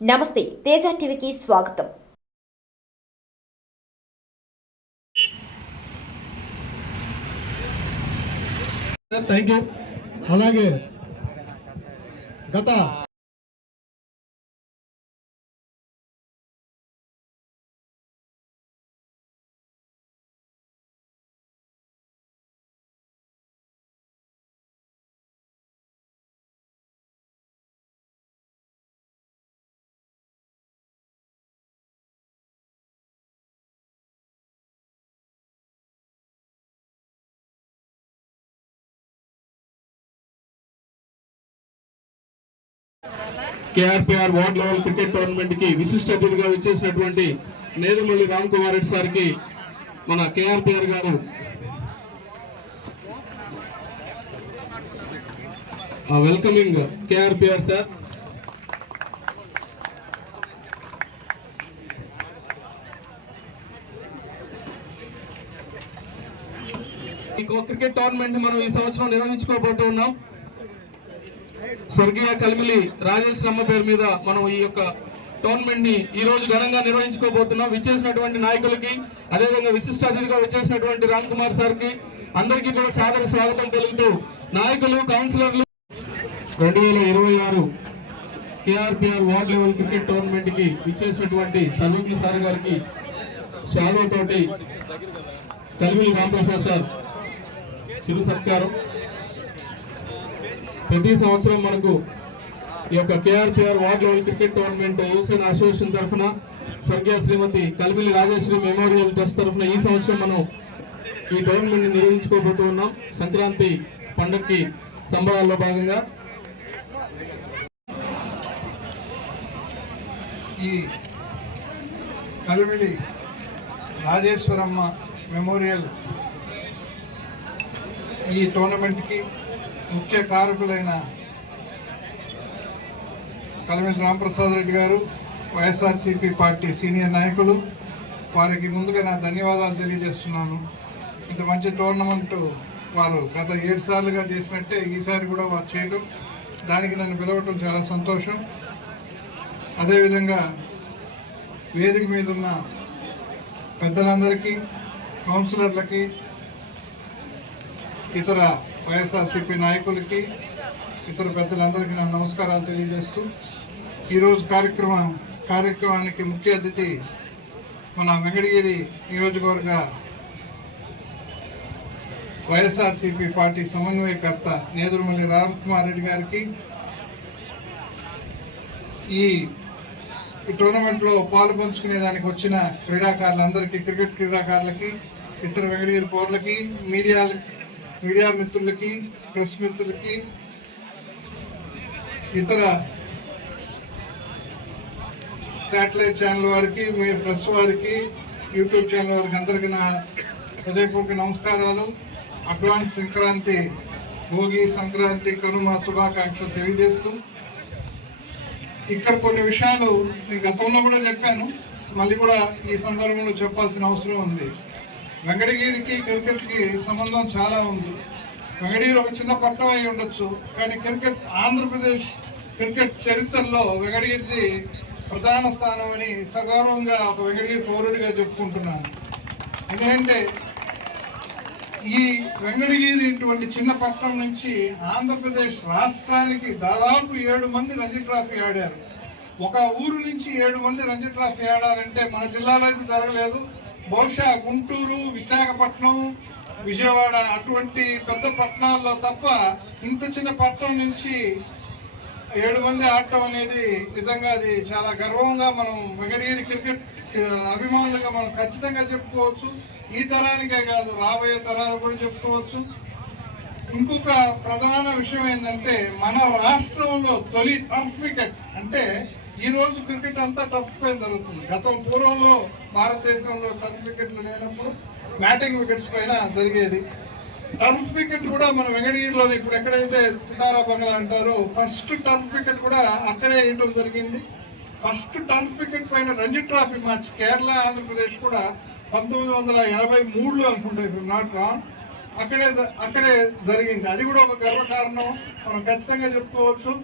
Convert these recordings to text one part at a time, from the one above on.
నమస్తే తేజ టీవీకి స్వాగతం. థ్యాంక్ యూ అలాగే. గత కేఆర్పిఆర్ వార్డ్ లెవెల్ క్రికెట్ టోర్నమెంట్కి విశిష్ట అతిథిగా విచ్చేసినటువంటి నేదుమల్లి రామ్ కుమార్ రెడ్డి సార్కి మన కేఆర్పిఆర్ గారు welcoming KRPR sir. Cricket tournament మనం ఈ సంవత్సరం నిర్వహించుకోబోతున్నాం. స్వర్గీయ కలిమిలి రాజేష్ రమ్మ పేరు మీద మనం ఈ యొక్క టోర్నమెంట్ని ఈ రోజు ఘనంగా నిర్వహించుకోబోతున్నాం. విచ్చేసినటువంటి నాయకులకి అదేవిధంగా విశిష్ట అతిథిగా విచ్చేసినటువంటి రామ్ కుమార్ సార్కి అందరికీ కూడా సాదర స్వాగతం పలుకుతూ నాయకులు కౌన్సిలర్లు రెండు వేల ఇరవై ఆరు కేఆర్పిఆర్ వార్డ్ లెవెల్ క్రికెట్ టోర్నమెంట్కి విచ్చేసినటువంటి సలూకి సార్ గారికి షాలో తోటి కలిమిలి రాంప్రసాద్ సార్ చిరు సత్కారం. ప్రతి సంవత్సరం మనకు ఈ యొక్క KRPR ward level cricket tournament Yuvasena association తరఫున స్వర్గీయ శ్రీమతి కలిమిలి రాజేశ్వరి మెమోరియల్ ట్రస్ట్ తరఫున ఈ సంవత్సరం మనం ఈ టోర్నమెంట్ని నిర్వహించుకోబోతూ ఉన్నాం. సంక్రాంతి పండుగకి సంబరాల్లో భాగంగా. ఈ కలిమిలి రాజేశ్వరమ్మ మెమోరియల్ ఈ టోర్నమెంట్కి ముఖ్య కారకులైన కలిమిలి రాంప్రసాద్ రెడ్డి గారు వైఎస్ఆర్సీపీ పార్టీ సీనియర్ నాయకులు వారికి ముందుగా నా ధన్యవాదాలు తెలియజేస్తున్నాను. ఇంత మంచి టోర్నమెంట్ వారు గత ఏడు సార్లుగా చేసినట్టే ఈసారి కూడా వారు చేయడం దానికి నన్ను పిలవటం చాలా సంతోషం. అదేవిధంగా వేదిక మీద ఉన్న పెద్దలందరికీ కౌన్సిలర్లకి ఇతర వైఎస్ఆర్సీపీ నాయకులకి ఇతర పెద్దలందరికీ నా నమస్కారాలు తెలియజేస్తూ ఈరోజు కార్యక్రమం కార్యక్రమానికి ముఖ్య అతిథి మన వెంకటగిరి నియోజకవర్గ వైఎస్ఆర్సీపీ పార్టీ సమన్వయకర్త నేదురుమల్లి రామ్కుమార్ రెడ్డి గారికి ఈ ఈ టోర్నమెంట్లో పాలు పంచుకునే దానికి వచ్చిన క్రీడాకారులందరికీ క్రికెట్ క్రీడాకారులకి ఇతర వెంకటగిరి పౌరులకి మీడియా మీడియా మిత్రులకి ప్రెస్ మిత్రులకి ఇతర శాటిలైట్ ఛానల్ వారికి మీ ప్రెస్ వారికి యూట్యూబ్ ఛానల్ వారికి అందరికీ నా హృదయపూర్వక నమస్కారాలు. అడ్వాన్స్ సంక్రాంతి భోగి సంక్రాంతి కనుమ శుభాకాంక్షలు తెలియజేస్తూ ఇక్కడ కొన్ని విషయాలు నేను గతంలో కూడా చెప్పాను. మళ్ళీ కూడా ఈ సందర్భంలో చెప్పాల్సిన అవసరం ఉంది. వెంకటగిరికి క్రికెట్కి సంబంధం చాలా ఉంది. వెంకటగిరి ఒక చిన్న పట్టణం అయి ఉండొచ్చు కానీ క్రికెట్ ఆంధ్రప్రదేశ్ క్రికెట్ చరిత్రలో వెంకటగిరిది ప్రధాన స్థానం అని సగౌరవంగా ఒక వెంకటగిరి పౌరుడిగా చెప్పుకుంటున్నాను. ఎందుకంటే ఈ వెంకటగిరి ఇటువంటి చిన్న పట్టణం నుంచి ఆంధ్రప్రదేశ్ రాష్ట్రానికి దాదాపు ఏడు మంది రంజీ ట్రాఫీ ఆడారు. ఒక ఊరు నుంచి ఏడు మంది రంజీ ట్రాఫీ ఆడారంటే మన జిల్లాలో అయితే జరగలేదు. బహుశా గుంటూరు విశాఖపట్నం విజయవాడ అటువంటి పెద్ద పట్టణాల్లో తప్ప ఇంత చిన్న పట్టణం నుంచి ఏడు మంది ఆడటం అనేది నిజంగా అది చాలా గర్వంగా మనం వెంకటగిరి క్రికెట్ అభిమానులుగా మనం ఖచ్చితంగా చెప్పుకోవచ్చు. ఈ తరానికే కాదు రాబోయే తరాలు కూడా చెప్పుకోవచ్చు. ఇంకొక ప్రధాన విషయం ఏంటంటే మన రాష్ట్రంలో తొలి టర్ఫ్ వికెట్ అంటే ఈ రోజు క్రికెట్ అంతా టఫ్ పైన జరుగుతుంది. గతం పూర్వంలో భారతదేశంలో టర్ఫ్ వికెట్లు లేనప్పుడు బ్యాటింగ్ వికెట్స్ పైన జరిగేది. టర్ఫ్ వికెట్ కూడా మన వెంకటగిరిలో ఇప్పుడు ఎక్కడైతే సితారా బంగ్లా అంటారో ఫస్ట్ టర్ఫ్ వికెట్ కూడా అక్కడే వేయటం జరిగింది. ఫస్ట్ టర్ఫ్ వికెట్ పైన రంజీ ట్రాఫీ మ్యాచ్ కేరళ ఆంధ్రప్రదేశ్ కూడా పంతొమ్మిది వందల ఎనభై మూడులో అనుకుంటా ఇప్పుడు నాట్ రాంగ్ అక్కడే జ- అక్కడే జరిగింది. అది కూడా ఒక గర్వకారణం. మనం ఖచ్చితంగా చెప్పుకోవచ్చు.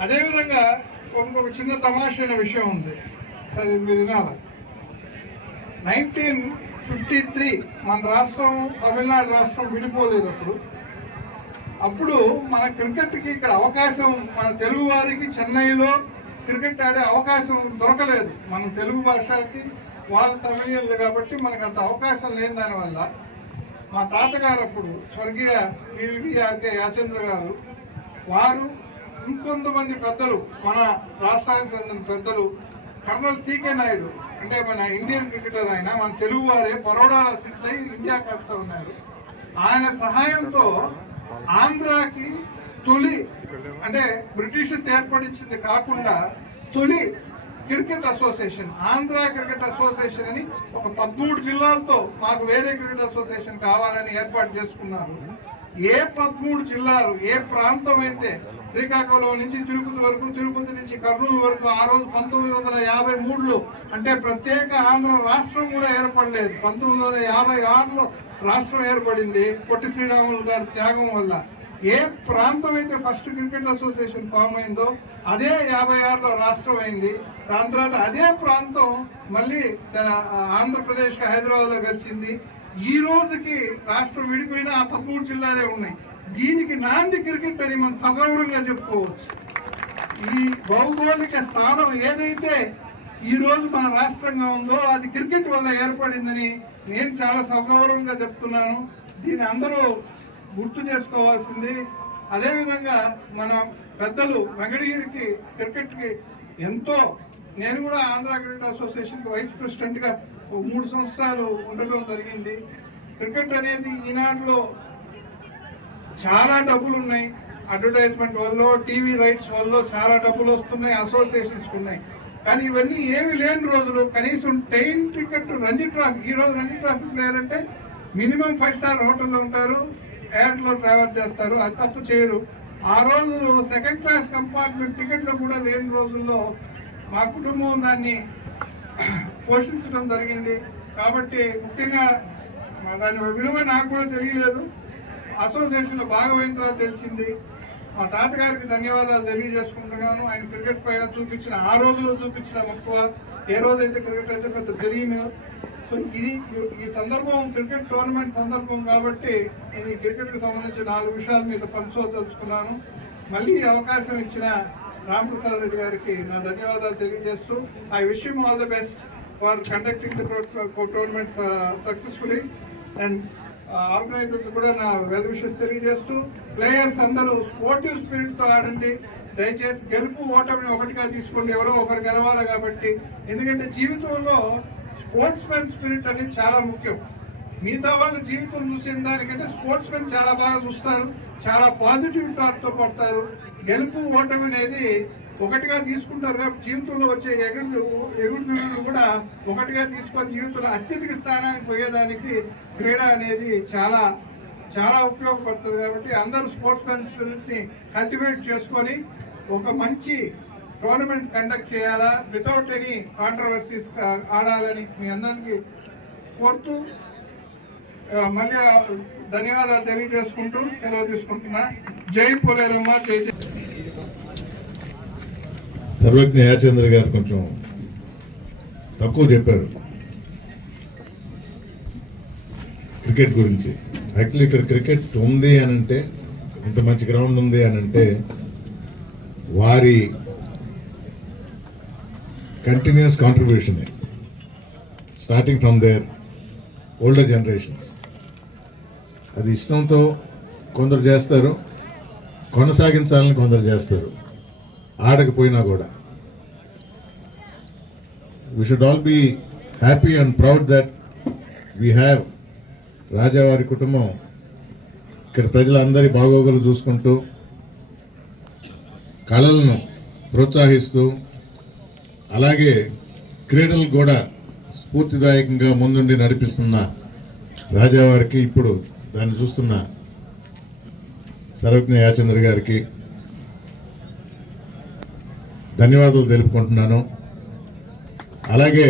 అదేవిధంగా ఇంకొక చిన్న తమాషైన విషయం ఉంది. సరే ఇది మీరు వినాలి. నైన్టీన్ ఫిఫ్టీ త్రీ మన రాష్ట్రం తమిళనాడు రాష్ట్రం విడిపోలేదు అప్పుడు అప్పుడు మన క్రికెట్కి ఇక్కడ అవకాశం మన తెలుగు వారికి చెన్నైలో క్రికెట్ ఆడే అవకాశం దొరకలేదు. మన తెలుగు భాషకి వాళ్ళు తమిళీయులు కాబట్టి మనకు అంత అవకాశం లేని దానివల్ల మా తాతగారు అప్పుడు స్వర్గీయ పివిఆర్కే యాచంద్ర గారు వారు ఇంకొంతమంది పెద్దలు మన రాష్ట్రానికి చెందిన పెద్దలు కర్నల్ సీకే నాయుడు అంటే మన ఇండియన్ క్రికెటర్ ఆయన మన తెలుగు వారే బరోడాలో సెటిల్ అయి ఇండియా కప్తా ఉన్నారు. ఆయన సహాయంతో ఆంధ్రాకి తొలి అంటే బ్రిటిషర్స్ ఏర్పడించింది కాకుండా తొలి cricket association Andhra cricket association అని ఒక పదమూడు జిల్లాలతో మాకు వేరే క్రికెట్ అసోసియేషన్ కావాలని ఏర్పాటు చేసుకున్నారు. ఏ పదమూడు జిల్లాలు ఏ ప్రాంతం అయితే శ్రీకాకుళం నుంచి తిరుపతి వరకు తిరుపతి నుంచి కర్నూలు వరకు ఆ రోజు పంతొమ్మిది వందల యాభై మూడులో అంటే ప్రత్యేక ఆంధ్ర రాష్ట్రం కూడా ఏర్పడలేదు. పంతొమ్మిది వందల యాభై ఆరులో రాష్ట్రం ఏర్పడింది పొట్టి శ్రీరాములు గారి త్యాగం వల్ల. ఏ ప్రాంతం అయితే ఫస్ట్ క్రికెట్ అసోసియేషన్ ఫామ్ అయిందో అదే యాభై ఆరులో రాష్ట్రం అయింది. దాని తర్వాత అదే ప్రాంతం మళ్ళీ ఆంధ్రప్రదేశ్ హైదరాబాద్లో కలిసింది ఈ రోజుకి రాష్ట్రం విడిపోయిన ఆ పదమూడు జిల్లాలే ఉన్నాయి. దీనికి నాంది క్రికెట్ అని మనం సగౌరవంగా చెప్పుకోవచ్చు. ఈ భౌగోళిక స్థానం ఏదైతే ఈ రోజు మన రాష్ట్రంగా ఉందో అది క్రికెట్ వల్ల ఏర్పడిందని నేను చాలా సగౌరవంగా చెప్తున్నాను. దీన్ని అందరూ గుర్తు చేసుకోవాల్సింది. అదేవిధంగా మన పెద్దలు వెంకటగిరికి క్రికెట్కి ఎంతో నేను కూడా ఆంధ్ర క్రికెట్ అసోసియేషన్కి వైస్ ప్రెసిడెంట్గా మూడు సంవత్సరాలు ఉండడం జరిగింది. క్రికెట్ అనేది ఈనాడులో చాలా డబ్బులు ఉన్నాయి. అడ్వర్టైజ్మెంట్ వల్ల టీవీ రైట్స్ వల్ల చాలా డబ్బులు వస్తున్నాయి అసోసియేషన్స్ ఉన్నాయి. కానీ ఇవన్నీ ఏమి లేని రోజులు. కనీసం టెయిన్ టికెట్ రంజీ ట్రాఫిక్ ఈ రోజు Ranji trophy player minimum five star హోటల్లో ఉంటారు ఎయిర్లో ట్రావెల్ చేస్తారు అది తప్పు చేయరు. ఆ రోజులు సెకండ్ క్లాస్ కంపార్ట్మెంట్ టికెట్లు కూడా లేని రోజుల్లో మా కుటుంబం దాన్ని పోషించడం జరిగింది. కాబట్టి ముఖ్యంగా దాని విలువ నాకు కూడా తెలియలేదు. అసోసియేషన్లో భాగమైన తర్వాత తెలిసింది. మా తాతగారికి ధన్యవాదాలు తెలియజేసుకుంటున్నాను. ఆయన క్రికెట్ పైన చూపించిన ఆ రోజులో చూపించిన మక్కువ ఏ రోజైతే క్రికెట్ అయితే పెద్ద తెలియను సో ఇది ఈ సందర్భం క్రికెట్ టోర్నమెంట్ సందర్భం కాబట్టి నేను ఈ క్రికెట్కి సంబంధించిన నాలుగు విషయాల మీద పంచుకోదలుచుకున్నాను. మళ్ళీ అవకాశం ఇచ్చిన రామప్రసాద్ రెడ్డి గారికి నా ధన్యవాదాలు తెలియజేస్తూ I wish you all the best for conducting the tournaments successfully and organisers కూడా నా వెల్ విషెస్ తెలియజేస్తూ ప్లేయర్స్ అందరూ స్పోర్టివ్ స్పిరిట్తో ఆడండి. దయచేసి గెలుపు ఓటమి ఒకటిగా తీసుకోండి. ఎవరో ఒకరు గెలవాలి కాబట్టి. ఎందుకంటే జీవితంలో స్పోర్ట్స్ మ్యాన్ స్పిరిట్ అనేది చాలా ముఖ్యం. మిగతా వాళ్ళు జీవితం చూసిన దానికంటే స్పోర్ట్స్ మెన్ చాలా బాగా చూస్తారు. చాలా పాజిటివ్ టాక్తో పడతారు గెలుపు ఓటమి అనేది ఒకటిగా తీసుకుంటారు? రేపు జీవితంలో వచ్చే ఎగుడు ఎగుడు కూడా ఒకటిగా తీసుకొని జీవితంలో అత్యధిక స్థానానికి పోయేదానికి క్రీడ అనేది చాలా చాలా ఉపయోగపడుతుంది కాబట్టి అందరూ స్పోర్ట్స్ మ్యాన్ స్పిరిట్ని కల్టివేట్ చేసుకొని ఒక మంచి టోర్నమెంట్ కండక్ట్ చేయాలా? వితౌట్ ఎనీ కాంట్రవర్సీస్ ఆడాలని మీ అందరికీ కోరుతూ మళ్ళీ ధన్యవాదాలు తెలియజేసుకుంటూ సెలవు తీసుకుంటున్నా. జై పోలేరమ్మ జై జై. సర్వజ్ఞ యాచంద్ర గారు కొంచెం తక్కువ చెప్పారు. క్రికెట్ గురించి. యాక్చువల్లీ ఇక్కడ క్రికెట్ ఉంది అని అంటే ఇంత మంచి గ్రౌండ్ ఉంది అని అంటే వారి continuous contribution starting from their older generations అది ఇష్టంతో కొందరు చేస్తారు కొనసాగించాలని కొందరు చేస్తారు. ఆడకపోయినా కూడా. We should all be happy and proud that we have రాజావారి కుటుంబం. ఇక్కడ ప్రజలందరి బాగోగులు చూసుకుంటూ కళలను ప్రోత్సహిస్తూ అలాగే క్రీడలు కూడా స్ఫూర్తిదాయకంగా ముందుండి నడిపిస్తున్న రాజావారికి ఇప్పుడు దాన్ని చూస్తున్న సర్వజ్ఞ యాచంద్ర గారికి ధన్యవాదాలు తెలుపుకుంటున్నాను. అలాగే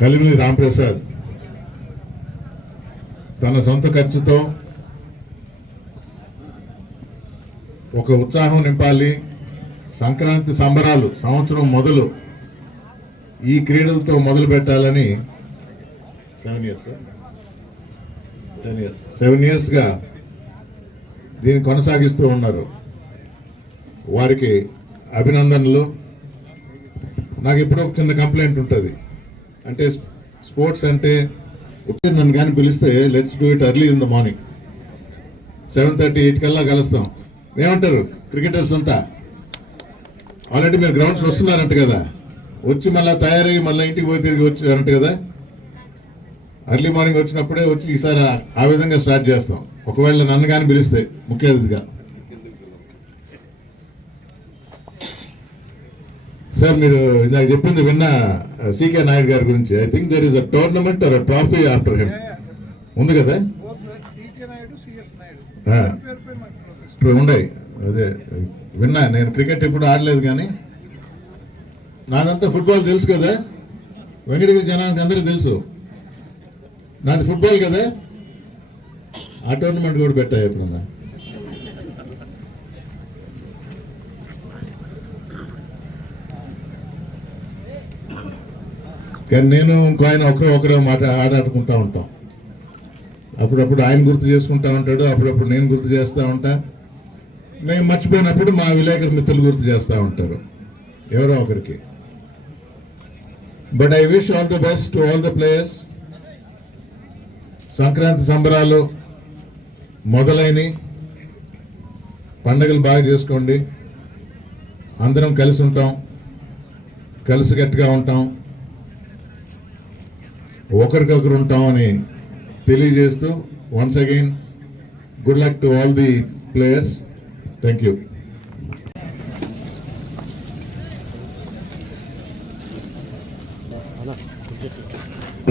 కలిమిని రాంప్రసాద్ తన సొంత ఖర్చుతో ఒక ఉత్సాహం నింపాలి. సంక్రాంతి సంబరాలు సంవత్సరం మొదలు ఈ క్రీడలతో మొదలు పెట్టాలని seven years ten years seven ఇయర్స్గా దీన్ని కొనసాగిస్తూ ఉన్నారు. వారికి అభినందనలు. నాకు ఎప్పుడో ఒక చిన్న కంప్లైంట్ ఉంటుంది. అంటే స్పోర్ట్స్ అంటే ఒకటే నన్ను కానీ పిలిస్తే let's do it early in the morning seven thirty eight కల్లా కలుస్తాం. ఏమంటారు క్రికెటర్స్ అంతా? ఆల్రెడీ మీరు గ్రౌండ్స్కి వస్తున్నారంట కదా. వచ్చి మళ్ళీ తయారయ్యి మళ్ళీ ఇంటికి పోయి తిరిగి వచ్చారంట కదా? అర్లీ మార్నింగ్ వచ్చినప్పుడే వచ్చి ఈసారి ఆ- విధంగా స్టార్ట్ చేస్తాం. ఒకవేళ నన్ను కానీ పిలిస్తే ముఖ్య అతిథిగా సార్ మీరు ఇందాక చెప్పింది విన్న సీకే నాయుడు గారి గురించి. I think there is a tournament or trophy after him ఉంది కదా? ఉండయి. అదే విన్నా నేను క్రికెట్ ఎప్పుడు ఆడలేదు కానీ. నాదంతా ఫుట్బాల్ తెలుసు కదా? వెంకటగిరి జనానికి అందరూ తెలుసు. నాది ఫుట్బాల్ కదా. ఆ టోర్నమెంట్ కూడా పెట్టా ఎప్పుడన్నా. కానీ నేను ఇంకో ఆయన ఒకరు ఒకరు మాట ఆడాడుకుంటా ఉంటాం. అప్పుడప్పుడు ఆయన గుర్తు చేసుకుంటా ఉంటాడు అప్పుడప్పుడు నేను గుర్తు చేస్తూ ఉంటా. మేము మర్చిపోయినప్పుడు మా విలేకరు మిత్రులు గుర్తు చేస్తూ ఉంటారు. ఎవరో ఒకరికి. But I wish all the best to all the players Sankranti సంబరాలు మొదలైనవి. పండగలు బాగా చేసుకోండి. అందరం కలిసి ఉంటాం. కలిసికట్టుగా ఉంటాం. ఒకరికొకరు ఉంటామని తెలియజేస్తూ once again good luck to all the players thank you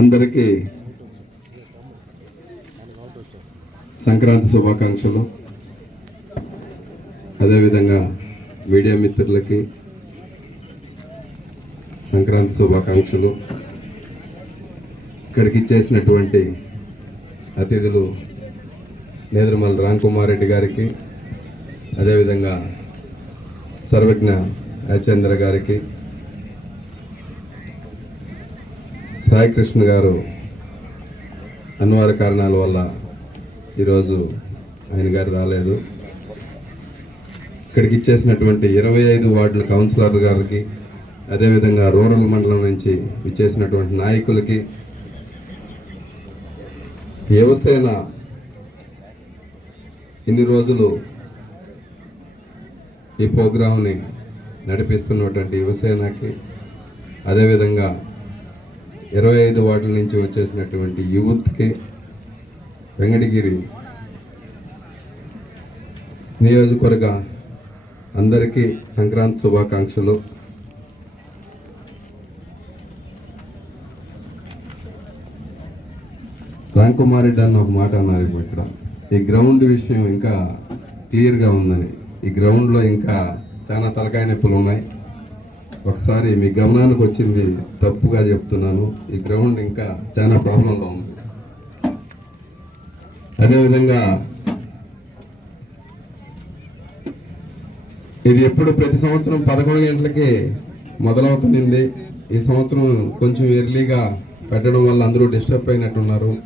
అందరికీ సంక్రాంతి శుభాకాంక్షలు. అదేవిధంగా మీడియా మిత్రులకి సంక్రాంతి శుభాకాంక్షలు. ఇక్కడికి ఇచ్చేసినటువంటి అతిథులు నేదురుమల రామ్ కుమార్ రెడ్డి గారికి అదేవిధంగా సర్వజ్ఞ హరిచంద్ర గారికి సాయి కృష్ణ గారు అనివార్య కారణాల వల్ల ఈరోజు ఆయన గారు రాలేదు. ఇక్కడికి ఇచ్చేసినటువంటి ఇరవై ఐదు వార్డుల కౌన్సిలర్ గారికి అదేవిధంగా రూరల్ మండలం నుంచి ఇచ్చేసినటువంటి నాయకులకి యువసేన ఇన్ని రోజులు ఈ ప్రోగ్రాంని నడిపిస్తున్నటువంటి యువసేనకి అదేవిధంగా ఇరవై ఐదు వార్డుల నుంచి వచ్చేసినటువంటి యూత్కి వెంకటగిరి నియోజకవర్గ అందరికీ సంక్రాంతి శుభాకాంక్షలు. రామ్ రెడ్డి అన్న ఒక మాట అన్నారు ఇప్పుడు ఇక్కడ. ఈ గ్రౌండ్ విషయం ఇంకా క్లియర్గా ఉందని. ఈ గ్రౌండ్లో ఇంకా చాలా తలకాయ నొప్పులు ఉన్నాయి. ఒకసారి మీ గమనానికి వచ్చింది తప్పుగా చెప్తున్నాను. ఈ గ్రౌండ్ ఇంకా చాలా ప్రాబ్లంలో ఉంది. అదేవిధంగా ఇది ఎప్పుడు ప్రతి సంవత్సరం పదకొండు గంటలకి మొదలవుతుంది ఈ సంవత్సరం కొంచెం ఎర్లీగా పెట్టడం వల్ల అందరూ డిస్టర్బ్ అయినట్టున్నారు.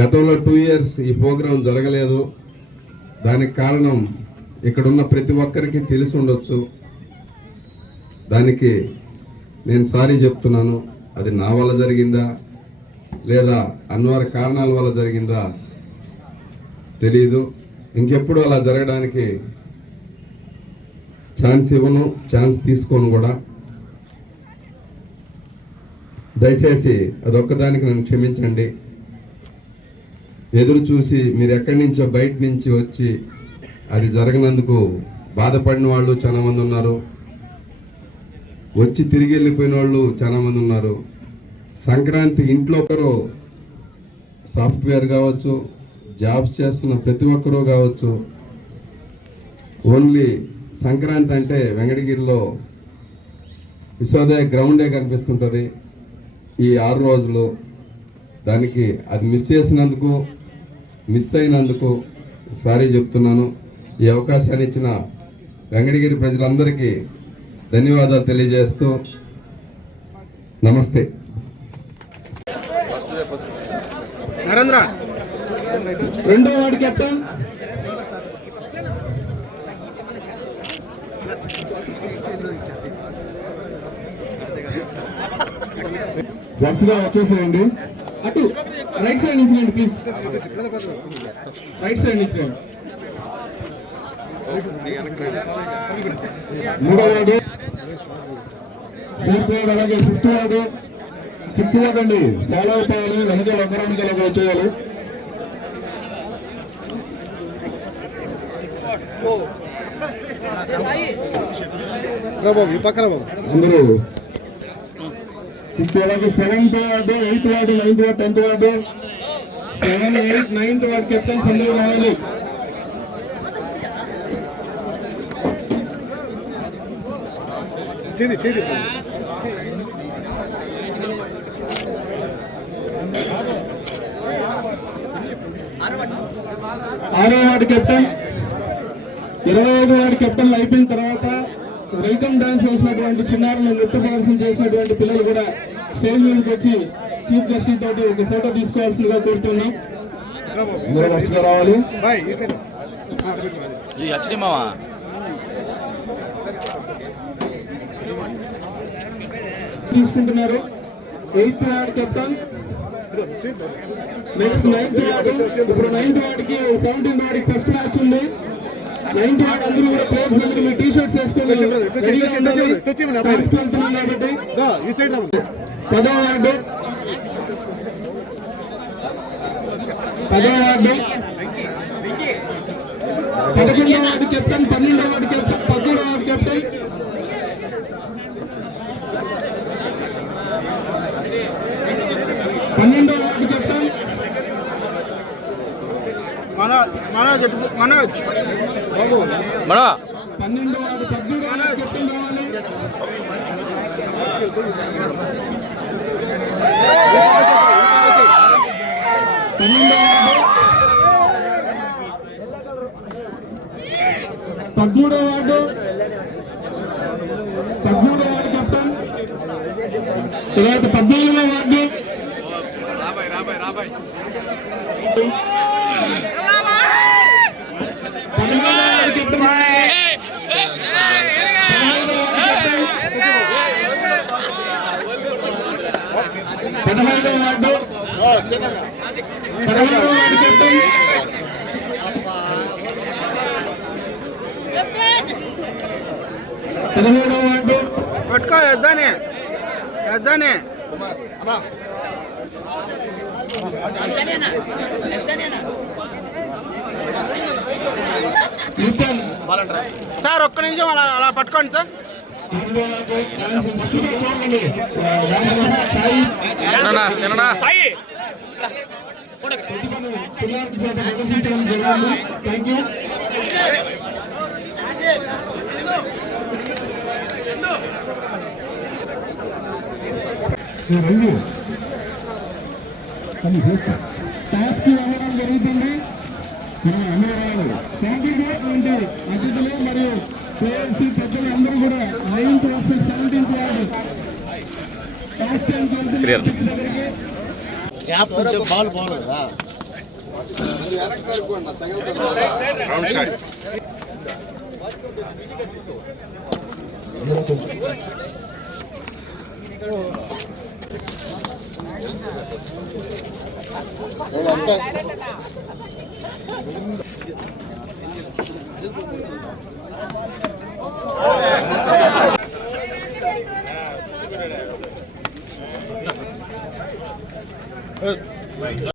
గతంలో టూ ఇయర్స్ ఈ ప్రోగ్రాం జరగలేదు. దానికి కారణం ఇక్కడున్న ప్రతి ఒక్కరికి తెలిసి ఉండొచ్చు. దానికి నేను సారీ చెప్తున్నాను. అది నా వల్ల జరిగిందా? లేదా అన్నవారి కారణాల వల్ల జరిగిందా తెలీదు. ఇంకెప్పుడు అలా జరగడానికి ఛాన్స్ ఇవ్వను ఛాన్స్ తీసుకోను కూడా. దయచేసి అదొక్కదానికి నన్ను క్షమించండి. ఎదురు చూసి మీరు ఎక్కడి నుంచో బయట నుంచి వచ్చి అది జరగనందుకు బాధపడిన వాళ్ళు చాలా మంది ఉన్నారు. వచ్చి తిరిగి వెళ్ళిపోయిన వాళ్ళు చాలా మంది ఉన్నారు. సంక్రాంతి ఇంట్లో ఒకరు సాఫ్ట్వేర్ కావచ్చు జాబ్స్ చేస్తున్న ప్రతి ఒక్కరూ కావచ్చు ఓన్లీ సంక్రాంతి అంటే వెంకటగిరిలో విశ్వోదయ గ్రౌండే కనిపిస్తుంటుంది. ఈ ఆరు రోజులు దానికి అది మిస్ చేసినందుకు మిస్ అయినందుకు సారీ చెప్తున్నాను. ఈ అవకాశాన్ని ఇచ్చిన వెంకటగిరి ప్రజలందరికీ ధన్యవాదాలు తెలియజేస్తూ నమస్తే. రెండో వార్డు కెప్టెన్. వరుసగా వచ్చేసేయండి. అటు రైట్ సైడ్ నుంచి రండి ప్లీజ్. రైట్ సైడ్ నుంచి రండి మూడో వార్డు. ఫోర్త్ వార్డు అలాగే ఫిఫ్త్ వార్డు. వార్డు అండి ఫాలో అయిపోవాలి వెనకాల ఒకరు వెనకాల వచ్చేయాలి అందరూ. సిక్స్త్ అలాగే seventh ward eighth ward ninth ward tenth ward. Seven eight ninth ward captains అందరూ రావాలి. ఆరో వార్డు కెప్టెన్. ఇరవై ఐదు వార్డు కెప్టెన్లు అయిపోయిన తర్వాత వెల్కమ్ డాన్స్ వేసినటువంటి చిన్నారులు నృత్య ప్రదర్శన చేసినటువంటి పిల్లలు కూడా స్టేజ్ మీదకి వచ్చి చీఫ్ గెస్ట్ తోటి ఒక ఫోటో తీసుకోవాల్సిందిగా కోరుతున్నాం. రావాలి. తీసుకుంటున్నారు. Eighth ward captain. Next ninth ward ఇప్పుడు నైన్త్ వార్డ్కి సెవెంటీన్త్ వార్డ్ ఫస్ట్ మ్యాచ్ ఉంది. నైన్త్ వార్డ్ అందరూ కూడా ప్లేయర్స్ అందరూ మీ టీ షర్ట్స్ వేసుకొని రెడీగా ఉండాలి టాస్క్ వెళ్తున్నాం కాబట్టి పదో వార్డు పదో వార్డు పదకొండో వార్డు కెప్టెన్ పన్నెండో వార్డు కెప్టెన్ పదమూడో వార్డు కెప్టెన్ పన్నెండో వార్డు కెప్టెన్ మనో. వార్డు కెప్టెన్ రావాలి పన్నెండో వార్డు పదమూడో వార్డు పదమూడో వార్డు కెప్టెన్. తర్వాత పద్నాలుగో వార్డు పదమూడో వార్డు పట్టుకో ఎద్దానే ఎద్దానే నూతన్ సార్ ఒక్క నిమిషం అలా అలా పట్టుకోండి సార్. రండి కానీ చేస్తా టాస్క్ ఇవ్వడం జరుగుతుంది మనం అన్ని రావాలి శాంతిటువంటి అతిథులు మరియు పేరెంట్స్ పెద్దలు అందరూ కూడా nine class seventeen class first time cap కొంచెం బాల్ బాగుంది కదా. Good.